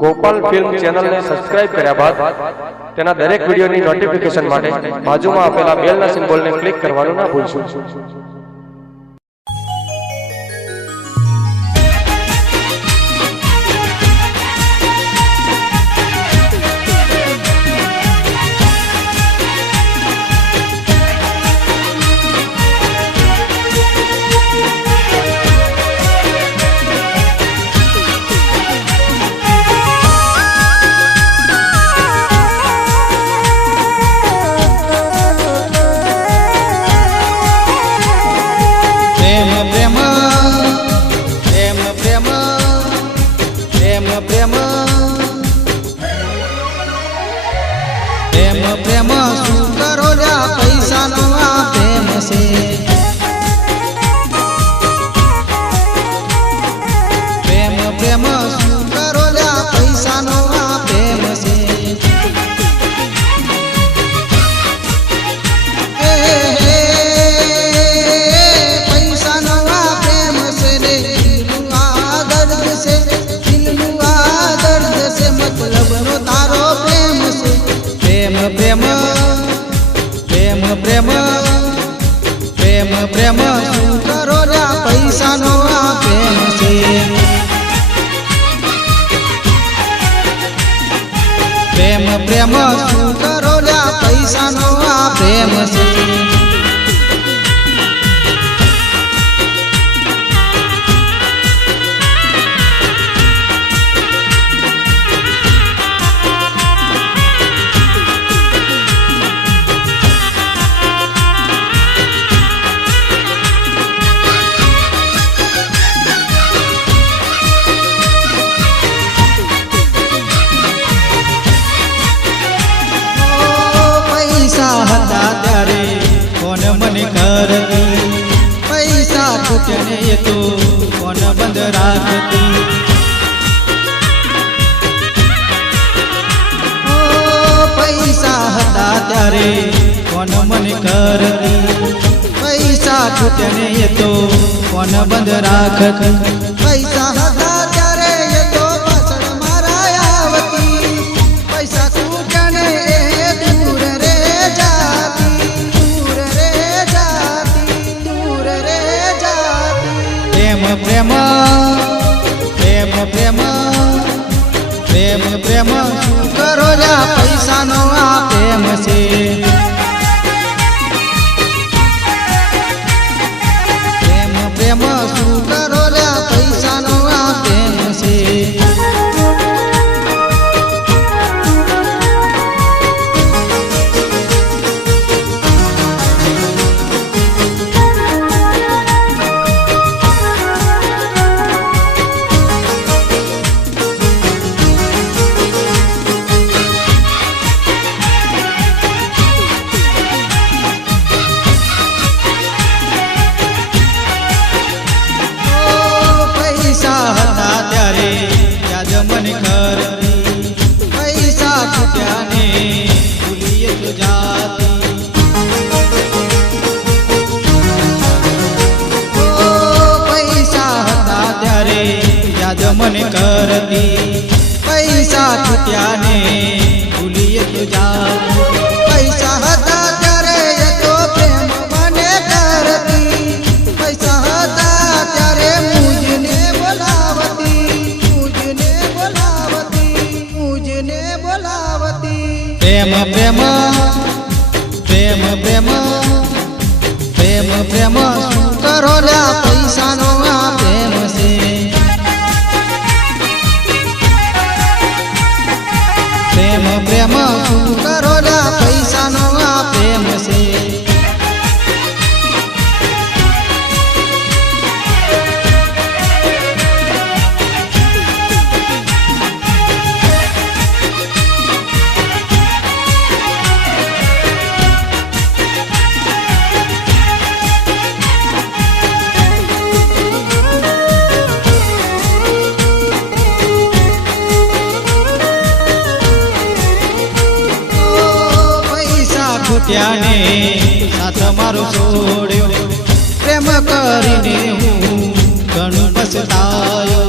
ગોપાલ ફિલ્મ ચેનલને સબસ્ક્રાઇબ કર્યા બાદ તેના દરેક વિડિયોની નોટિફિકેશન માટે બાજુમાં આપેલા બેલના સિમ્બોલને ક્લિક કરવાનું ના ભૂલશો। प्रेम शू करो ल्या पैसा नो आ प्रेम से प्रेम प्रेम शू करो ल्या पैसा नो आ प्रेम से पैसा नो आ प्रेम से रे दिल आ दर्द से दिल आ दर्द से मतलब नो तारो प्रेम से प्रेम प्रेम प्रेम प्रेम प्रेम प्रेम शू करो ल्या पैसा नो आ प्रेम से प्रेम प्रेम शू करो ल्या पैसा नो आ प्रेम से મને કરતી પૈસા છૂટને તો કોણ બંધ રાખતી ઓ પૈસા હતા ત્યારે કોણ મને કરતી પૈસા છૂટને તો કોણ બંધ રાખતી પૈસા હતા ત્યારે તો પાછળ મારા આવતી પૈસા છૂટને દૂર રે જાતી प्रेम प्रेम प्रेम प्रेम प्रेम शू करो ल्या पैसा नो आ प्रेम से प्रेम प्रेम शू करो ल्या पैसा नो आ प्रेम से मन करती पैसा छूट्याने भूलिए तो जाती ओ पैसा हता त्यारे याद मन करती पैसा छूट्याने भूलिए तो जाती पैसा हता त्यारे तो प्रेम मने करती पैसा हता त्यारे मुझने बोलावती प्रेम प्रेम प्रेम प्रेम प्रेम प्रेम शू करो ल्या पैसा नो आ प्रेम से प्रेम प्रेम शू करो ल्या पैसा नो आ प्रेम से છૂટ્યાને સાથ મારો છોડ્યો પ્રેમ કરીને હું ઘણું પછતાયો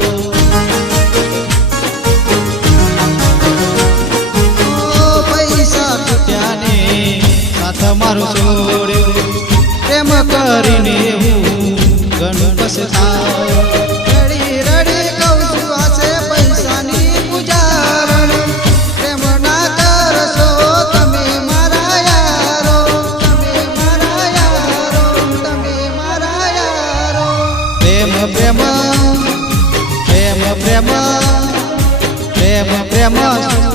મારું છોડ્યું પ્રેમ કરીને હું ઘણું પછતાવું રડી રડી કહું છું આ છે પૈસાની પૂજારણ પ્રેમ ના કરશો તમે મારા યારો તમે મારા યારો તમે મારા યારો પ્રેમ પ્રેમ પ્રેમ પ્રેમ પ્રેમ પ્રેમ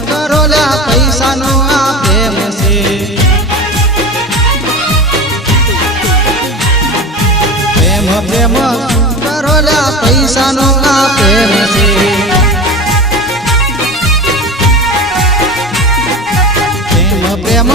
કરો લ્યા પૈસાનો આ પ્રેમ છે પ્રેમ પ્રેમ કરો લ્યા પૈસાનો આ પ્રેમ છે પ્રેમ પ્રેમ